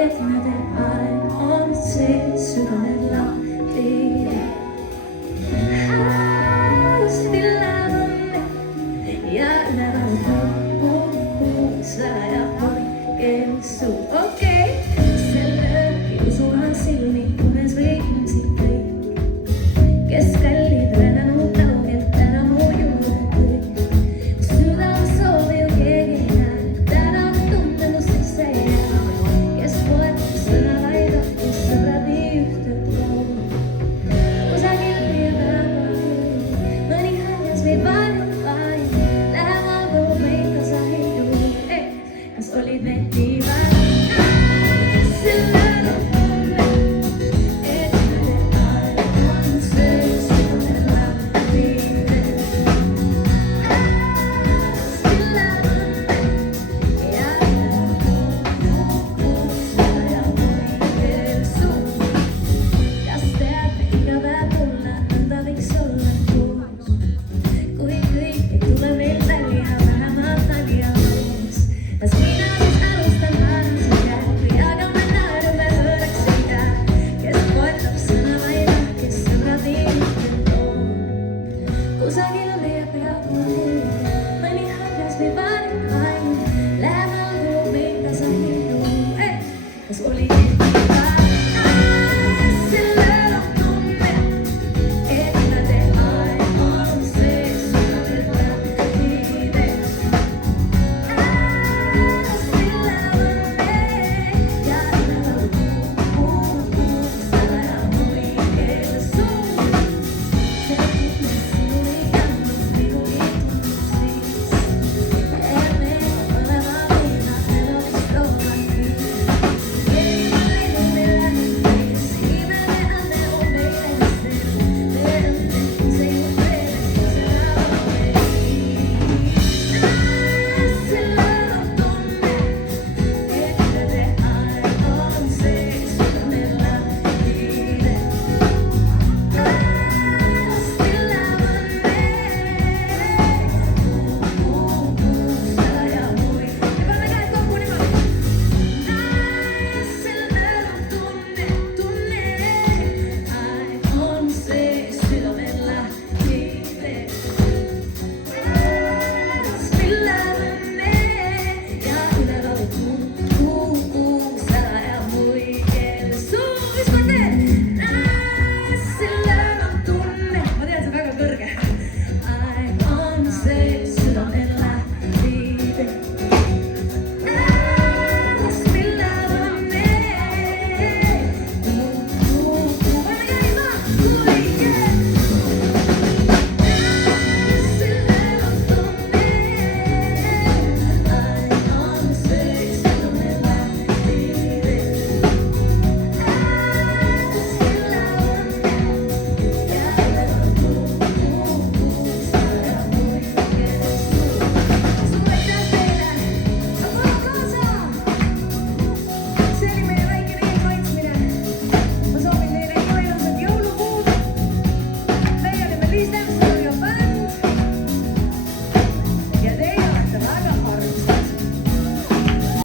etnade on se sulla ya la saya porque su okay se le uso así ni con es bien si que es que la nota que está muy suda so veo que da tunde no se säga que es por så la que se la vifte och så que det där men I hands me by Solidativa Usagi la mia per amore, mani hands me by